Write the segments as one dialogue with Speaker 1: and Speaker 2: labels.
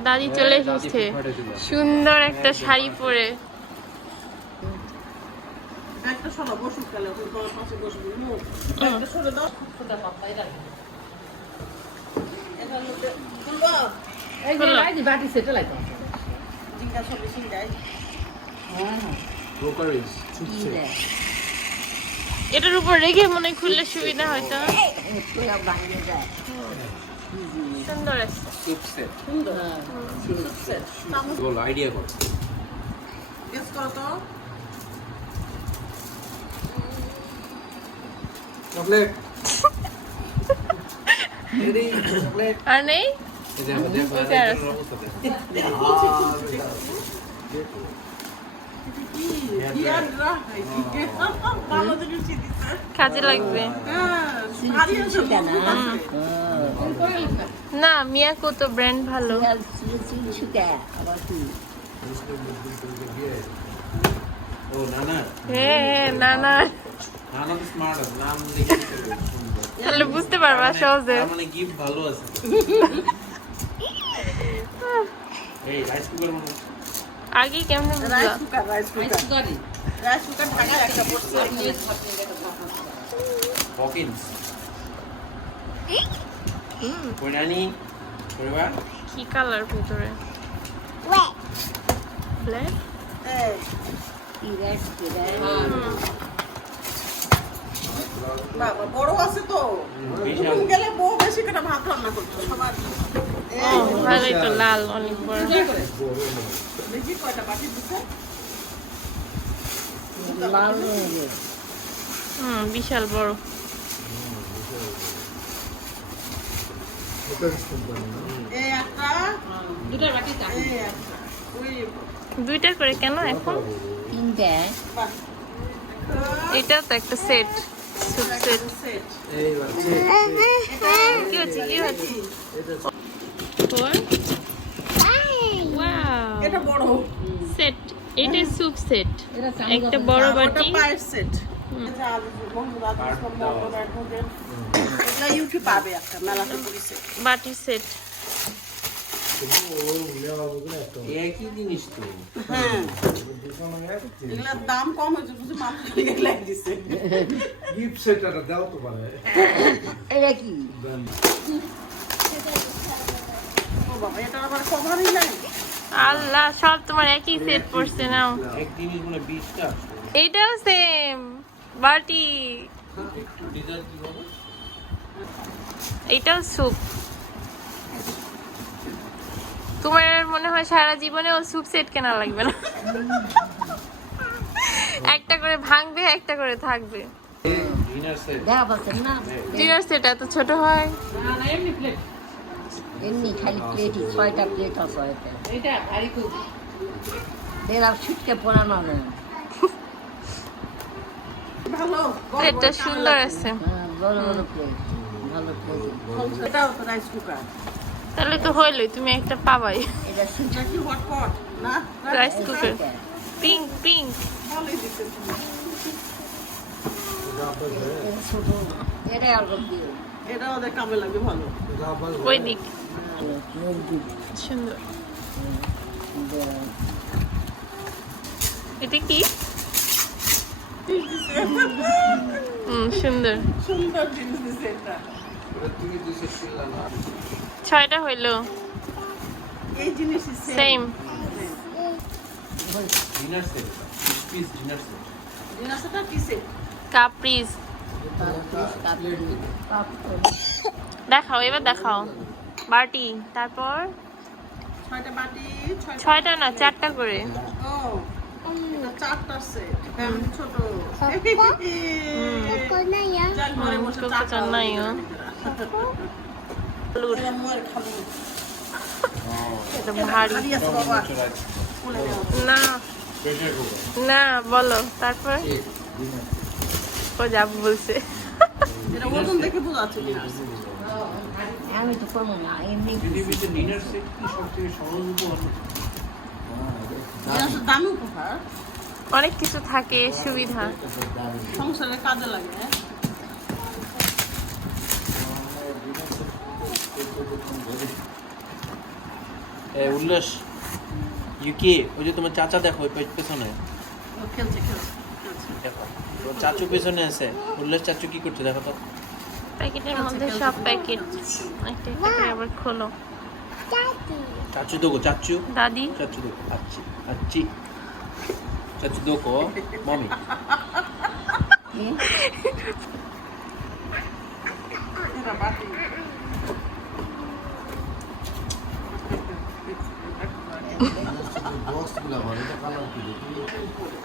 Speaker 1: দাদি চলে
Speaker 2: হ্যাঁ,
Speaker 1: এসেছে। সুন্দর একটা শাড়ি পরে
Speaker 3: এটার
Speaker 1: উপর রেখে মনে হয় খুললে সুবিধা হয়তো সুন্দর আছে।
Speaker 3: সুন্দর।
Speaker 2: বলো, করো।
Speaker 3: গেস করো তো।
Speaker 1: আর নেই?
Speaker 3: ভালো জিনিস দিছে।
Speaker 1: কাজে লাগবে।
Speaker 3: হ্যাঁ।
Speaker 1: না মিয়াকো তো ব্র্যান্ড ভালো। হ্যাঁ হ্যাঁ। তাহলে বুঝতে পারবা সহজে
Speaker 2: মানে ভালো আছে। এই, মনে।
Speaker 1: আগে কেমন
Speaker 3: rice cooker rice cooker rice cooker ঢাকায় একটা পড়ছে
Speaker 2: Hawkins। কই নানি?
Speaker 1: কি কালার ভিতরে? ব্ল্যাক
Speaker 3: এই বাবা বড় আছে তো।
Speaker 2: বিশাল।
Speaker 3: তুমি গেলে বউ বেশি করে ভাত রান্না করতো সবার
Speaker 1: ভালোই তো লাল অনেক বড়।
Speaker 3: দেখি কয়টা বাটি দিছে
Speaker 4: লাল
Speaker 1: হুম বিশাল বড়
Speaker 3: এই একটা
Speaker 4: দুটা বাটি চা
Speaker 3: এই একটা ওই
Speaker 1: দুইটা করে কেন এখন? এটা তো একটা সেট সেট
Speaker 3: সেট
Speaker 1: কি হচ্ছে কি হচ্ছে? সেট এটা স্যুপ সেট একটা বড় বাটি।
Speaker 3: সেট
Speaker 1: বাটি সেট
Speaker 2: একই জিনিস তো?
Speaker 3: হ্যাঁ। এগুলোর দাম কম হয়েছে বুঝি মাত্র এগুলো দিছে।
Speaker 5: গিফট সেটাটা দাও তো পারে।
Speaker 4: এটা কি?
Speaker 3: ও বাবা এটা আবার কভারই নাই।
Speaker 1: আল্লাহ সব তোমার একই সেট পড়ছে নাও।
Speaker 2: এক জিনিস মানে
Speaker 1: এইটাও সেম বাটি। এইটাও স্যুপ তোমার মনে হয় সারা জীবনে ও স্যুপ সেট কেনা লাগবে না? একটা করে ভাঙবে একটা করে থাকবে।
Speaker 2: ডিনার সেট
Speaker 1: ডিনার সেট এত ছোট হয়।
Speaker 4: না না এমনি খালি প্লেটই ছয়টা প্লেট আছে এটা ভারী খুব। এরা ছুটকে পড়ানো
Speaker 1: এটা সুন্দর আছে।
Speaker 4: হ্যাঁ বড় বড় প্লেট ভালো প্লেট
Speaker 3: এটাও তো রাইস কুকার
Speaker 1: তাহলে তো হইলই তুমি একটা পাবাই।
Speaker 4: এটা
Speaker 3: কি
Speaker 1: রাইস কুকার পিঙ্ক পিঙ্ক
Speaker 3: ভালোই দিছে তুমি।
Speaker 4: ছোট এটা অল্প দিয়ে।
Speaker 3: এটা ওদের কামে লাগে ভালো।
Speaker 1: ওই দিক সুন্দর। এটা কি? সুন্দর।
Speaker 3: সুন্দর জিনিস দিছে এটা।
Speaker 1: ছয়টা হইল।
Speaker 3: এই
Speaker 1: same
Speaker 2: dinner set piece dinner set
Speaker 3: জিনিসটা কিসে
Speaker 1: কাপ্রিজ দেখাও এবার দেখাও। বাটি তারপর?
Speaker 3: ছয়টা বাটি ছয়টা
Speaker 1: ছয়টা না চারটা করে।
Speaker 3: ও।
Speaker 1: না। না বলো তারপর? ও যাব বলছে।
Speaker 4: আমি তো করব না এমনি
Speaker 2: পৃথিবীতে ডিনার সেট কি সবথেকে সহজ উপকরণ
Speaker 3: এটা হচ্ছে দামি উপহার
Speaker 1: অনেক কিছু থাকে সুবিধা।
Speaker 3: সংসারে কাজে লাগে?
Speaker 2: উল্লাস ইউকে ওই যে তোমার চাচা দেখো ওই পেছনে। দেখো চাচু পেছনে আছে। উল্লাস চাচু কি করছে দেখো তো।
Speaker 1: প্যাকেটের মধ্যে সব প্যাকেট। একটা একটা করে আবার খোলো।
Speaker 2: চাচু দেখো চাচু
Speaker 1: দাদি
Speaker 2: চাচু দেখো আচ্ছি আচ্ছি চাচু দেখো মমি
Speaker 3: এটা বাটি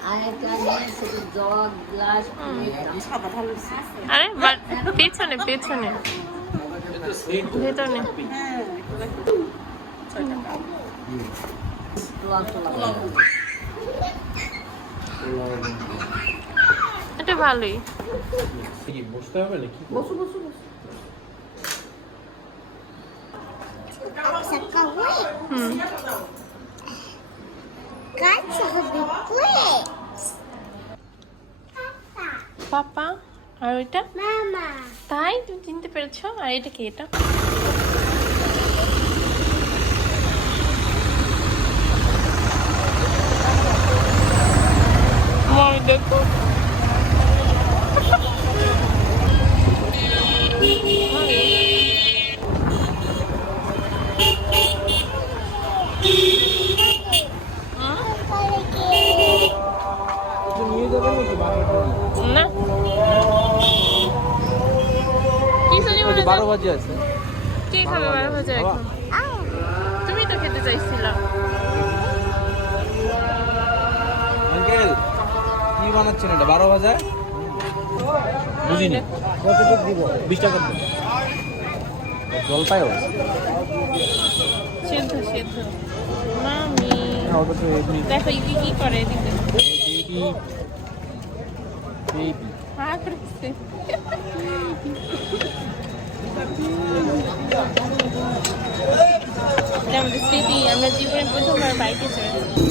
Speaker 4: আর একটা নিয়ে শুধু জগ গ্লাস
Speaker 3: সাদা ভালো হয়েছে।
Speaker 1: আরে বা- পেছনে পেছনে ভেতরে
Speaker 3: হ্যাঁ একটু দেখো। ছয় টাকা।
Speaker 1: এটা ভালোই।
Speaker 2: বসতে হবে নাকি
Speaker 3: বসো বসো বসো
Speaker 1: পাপা আর ওইটা? তাই? তুমি চিনতে পেরেছ? আর এটা কি এটা? জানি মনে
Speaker 2: বারো বাজে আছে।
Speaker 1: কে খাবে বারো ভাজা? এখন? তুমি তো খেতে চাইছিলা।
Speaker 2: আঙ্কেল কি বানাচ্ছেন এটা? বারো বাজায় বুঝিনি।
Speaker 5: কতটুকু দিব
Speaker 2: বিশ টাকা জল পায়ও
Speaker 1: সেদ্ধ সেদ্ধ। মামি
Speaker 2: এমনি।
Speaker 1: দেখো ইদি কি করে এদিকে।
Speaker 2: বেবি বেবি
Speaker 1: হা করছে আমাদের স্মৃতি আমরা জীবনে প্রথমবার বাইকে চড়েছি